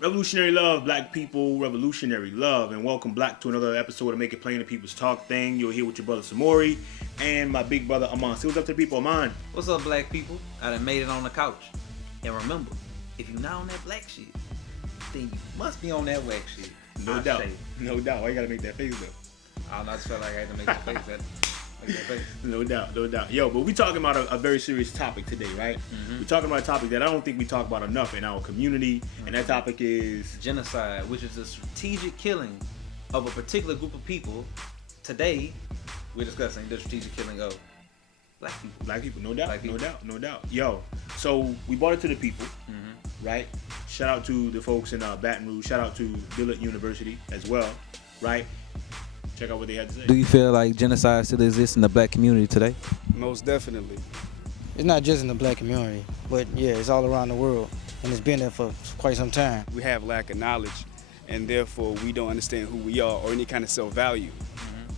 Revolutionary love, black people, revolutionary love, and welcome back to another episode of Make It Plain to People's Talk thing. You're here with your brother Samori and my big brother Aman. Say what's up to the people, Aman. What's up, black people? I done made it on the couch. And remember, if you're not on that black shit, then you must be on that wax shit. No doubt. No doubt. Why you gotta make that face though? I don't know, I just felt like I had to make that face. No doubt, no doubt. Yo, but we talking about a very serious topic today, right? We're talking about a topic that I don't think we talk about enough in our community, and that topic is genocide, which is the strategic killing of a particular group of people. Today, we're discussing the strategic killing of black people. Black people, no doubt, no doubt. Yo, so we brought it to the people, right? Shout out to the folks in Baton Rouge. Shout out to Dillard University as well, right? Check out what they had to say. Do you feel like genocide still exists in the black community today? Most definitely. It's not just in the black community, but yeah, it's all around the world, and it's been there for quite some time. We have lack of knowledge, and therefore we don't understand who we are or any kind of self-value.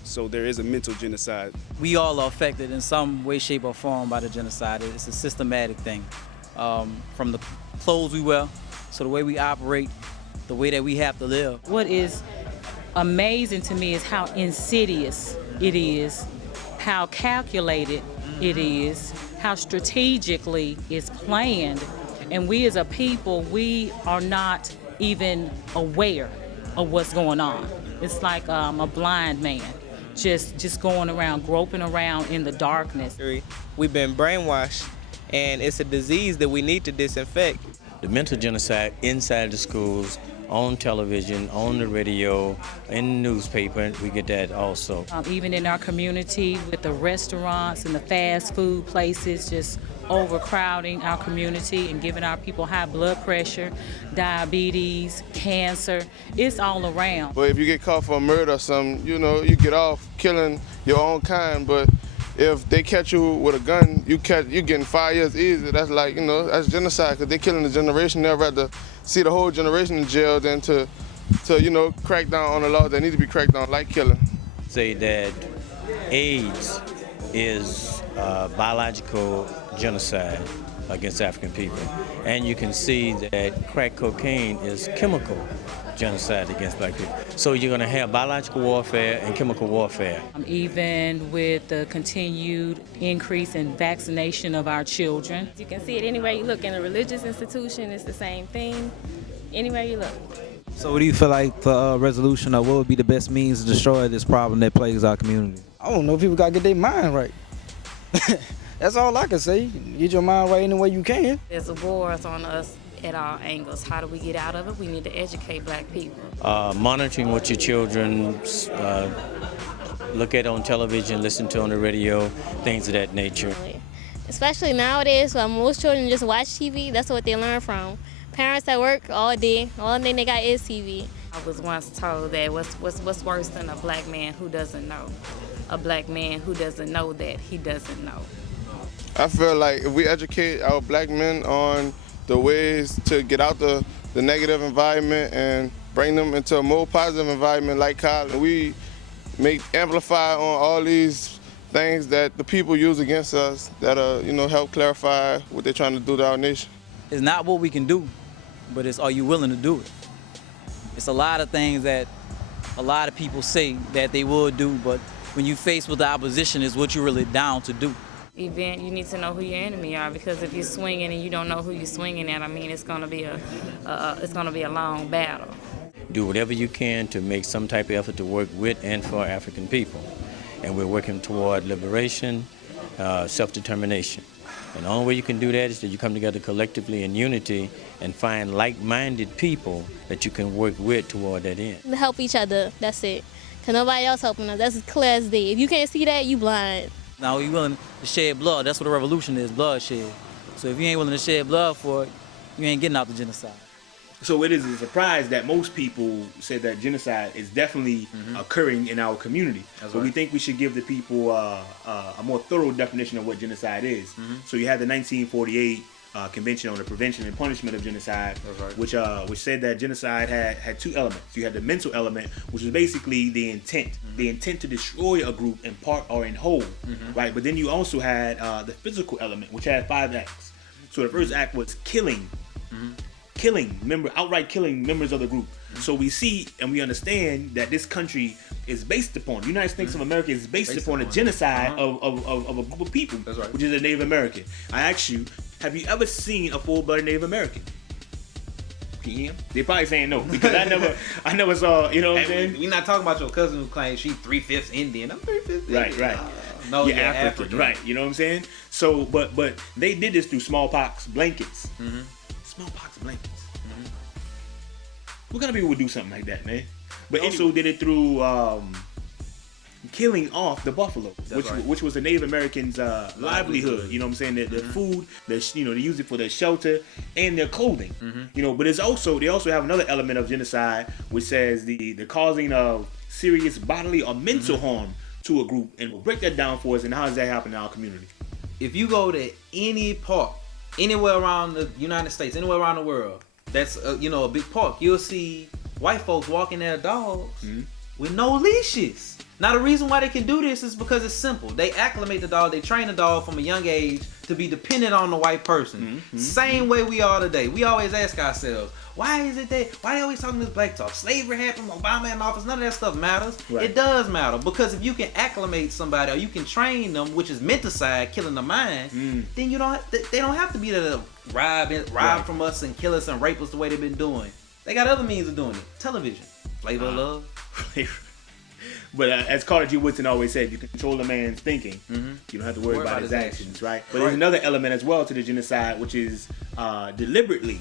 So there is a mental genocide. We all are affected in some way, shape, or form by the genocide. It's a systematic thing. From the clothes we wear, so the way we operate, the way that we have to live. What is amazing to me is how insidious it is, how calculated it is, how strategically it's planned. And we as a people, we are not even aware of what's going on. It's like a blind man just going around, groping around in the darkness. We've been brainwashed, and it's a disease that we need to disinfect. The mental genocide inside the schools, on television, on the radio, in the newspaper, we get that also. Even in our community with the restaurants and the fast food places just overcrowding our community and giving our people high blood pressure, diabetes, cancer. It's all around. But if you get caught for a murder or something, you get off killing your own kind. But if they catch you with a gun, you getting 5 years easy. That's like, that's genocide, because they're killing the generation. They'd rather see the whole generation in jail than to crack down on the laws that need to be cracked down, like killing. Say that AIDS is biological genocide against African people. And you can see that crack cocaine is chemical genocide against black people. So you're going to have biological warfare and chemical warfare. Even with the continued increase in vaccination of our children. You can see it anywhere you look. In a religious institution, it's the same thing. Anywhere you look. So what do you feel like the resolution, or what would be the best means to destroy this problem that plagues our community? I don't know, people gotta get their mind right. That's all I can say. Get your mind right any way you can. There's a war on us at all angles. How do we get out of it? We need to educate black people. Monitoring what your children look at on television, listen to on the radio, things of that nature. Especially nowadays, when most children just watch TV, that's what they learn from. Parents that work all day, only thing they got is TV. I was once told that what's worse than a black man who doesn't know? A black man who doesn't know that he doesn't know. I feel like if we educate our black men on the ways to get out the negative environment and bring them into a more positive environment like college, we amplify on all these things that the people use against us that help clarify what they're trying to do to our nation. It's not what we can do, but it's are you willing to do it? It's a lot of things that a lot of people say that they will do, but when you face with the opposition is what you're really down to do. You need to know who your enemy are, because if you're swinging and you don't know who you're swinging at, it's gonna be a long battle. Do whatever you can to make some type of effort to work with and for African people. And we're working toward liberation, self-determination. And the only way you can do that is that you come together collectively in unity and find like-minded people that you can work with toward that end. Help each other, that's it. Because nobody else helping us, that's as clear as day. If you can't see that, you blind. Now you're willing to shed blood, that's what a revolution is, bloodshed. So if you ain't willing to shed blood for it, you ain't getting out the genocide. So it is a surprise that most people say that genocide is definitely occurring in our community. But we think we should give the people a more thorough definition of what genocide is. So you had the 1948 Convention on the Prevention and Punishment of Genocide, which said that genocide had two elements. You had the mental element, which was basically the intent to destroy a group in part or in whole, right? But then you also had the physical element, which had 5 acts. So the first act was killing outright killing members of the group. So we see and we understand that this country is based upon, the United States of America is based upon a genocide of a group of people, which is a Native American. I ask you, have you ever seen a full-blooded Native American? PM? They probably saying no because I never saw. You know what I'm saying? We're not talking about your cousin who claims she's 3/5 Indian. I'm 3/5 Indian. Right. No, you're yeah, African. Right. You know what I'm saying? So, but they did this through smallpox blankets. Smallpox blankets. What kind of people would do something like that, man? But also did it through killing off the buffalo, which was the Native Americans' livelihood. You know what I'm saying? Their food, they use it for their shelter and their clothing. You know, but they also have another element of genocide, which says the causing of serious bodily or mental harm to a group. And we'll break that down for us. And how does that happen in our community? If you go to any park, anywhere around the United States, anywhere around the world, that's a big park, you'll see white folks walking their dogs with no leashes. Now the reason why they can do this is because it's simple. They acclimate the dog, they train the dog from a young age to be dependent on the white person. Same way we are today. We always ask ourselves, why they always talking this black talk? Slavery happened, Obama in office, none of that stuff matters. Right. It does matter, because if you can acclimate somebody or you can train them, which is menticide, killing the mind, then they don't have to be there to rob from us and kill us and rape us the way they've been doing. They got other means of doing it. Television. Flavor of love. But as Carter G. Woodson always said, you can control a man's thinking. You don't have to worry about his actions, right? But there's another element as well to the genocide, which is deliberately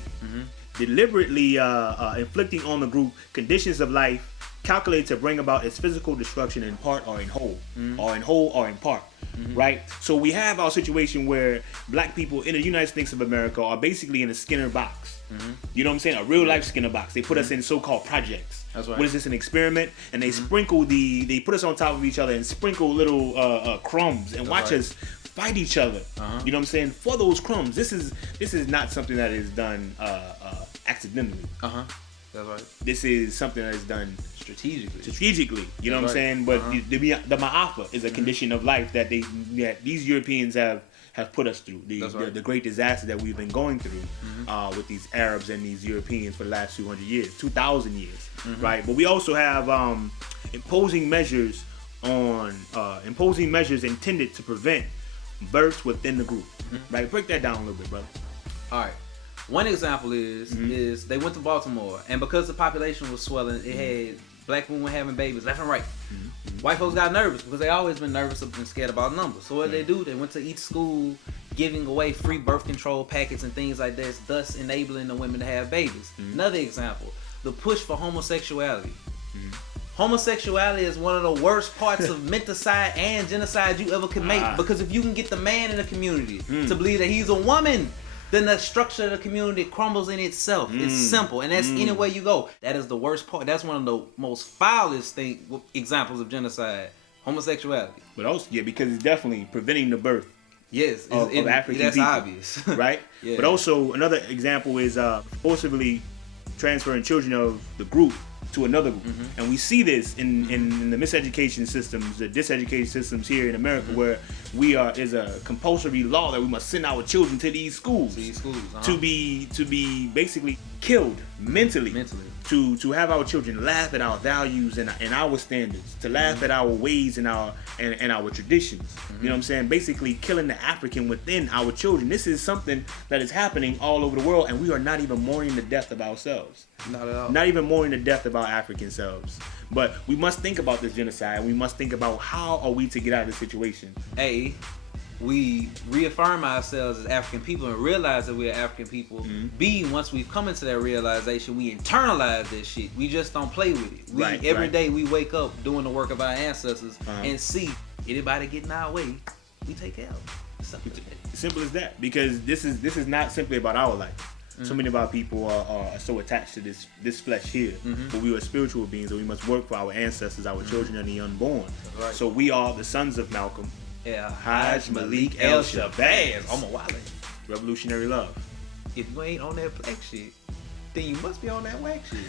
inflicting on the group conditions of life calculated to bring about its physical destruction in part or in whole, or in part. Right? So we have our situation where black people in the United States of America are basically in a Skinner box. You know what I'm saying? A real life Skinner box. They put us in so-called projects. That's right. What is this, an experiment? And they sprinkle they put us on top of each other and sprinkle little crumbs and watch us fight each other. You know what I'm saying? For those crumbs. This is not something that is done accidentally. That's right. This is something that is done strategically. You know what I'm saying? But the Maafa is a condition of life that these Europeans have put us through. The great disaster that we've been going through with these Arabs and these Europeans for the last 200 years, 2,000 years, right? But we also have imposing measures intended to prevent births within the group. Right? Break that down a little bit, brother. All right. One example is they went to Baltimore, and because the population was swelling, it had black women having babies left and right. White folks got nervous because they always been nervous and scared about numbers. So what they do, they went to each school giving away free birth control packets and things like this, thus enabling the women to have babies. Another example, the push for homosexuality. Homosexuality is one of the worst parts of menticide and genocide you ever could make, because if you can get the man in the community to believe that he's a woman, then the structure of the community crumbles in itself. It's simple, and that's anywhere you go. That is the worst part. That's one of the most foulest examples of genocide. Homosexuality. But also, because it's definitely preventing the birth. Yes, of African that's people, obvious, right? But also another example is forcibly transferring children of the group to another group. And we see this in the miseducation systems, the diseducation systems here in America, where is a compulsory law that we must send our children to these schools, to be basically killed mentally. To have our children laugh at our values and our standards, to laugh at our ways and our traditions. You know what I'm saying? Basically killing the African within our children. This is something that is happening all over the world, and we are not even mourning the death of ourselves. Not at all. Not even mourning the death of our African selves. But we must think about this genocide. We must think about how are we to get out of this situation. A, we reaffirm ourselves as African people and realize that we're African people. B, once we've come into that realization, we internalize that shit. We just don't play with it. Every day we wake up doing the work of our ancestors and see anybody getting our way, we take care of it. Simple as that. Because this is not simply about our life. So many of our people are so attached to this flesh here, but we are spiritual beings, and we must work for our ancestors, our children, and the unborn. Right. So we are the sons of Malcolm, Haj, Malik, El Shabazz. I'm a wallet. Revolutionary love. If you ain't on that black shit, then you must be on that whack shit.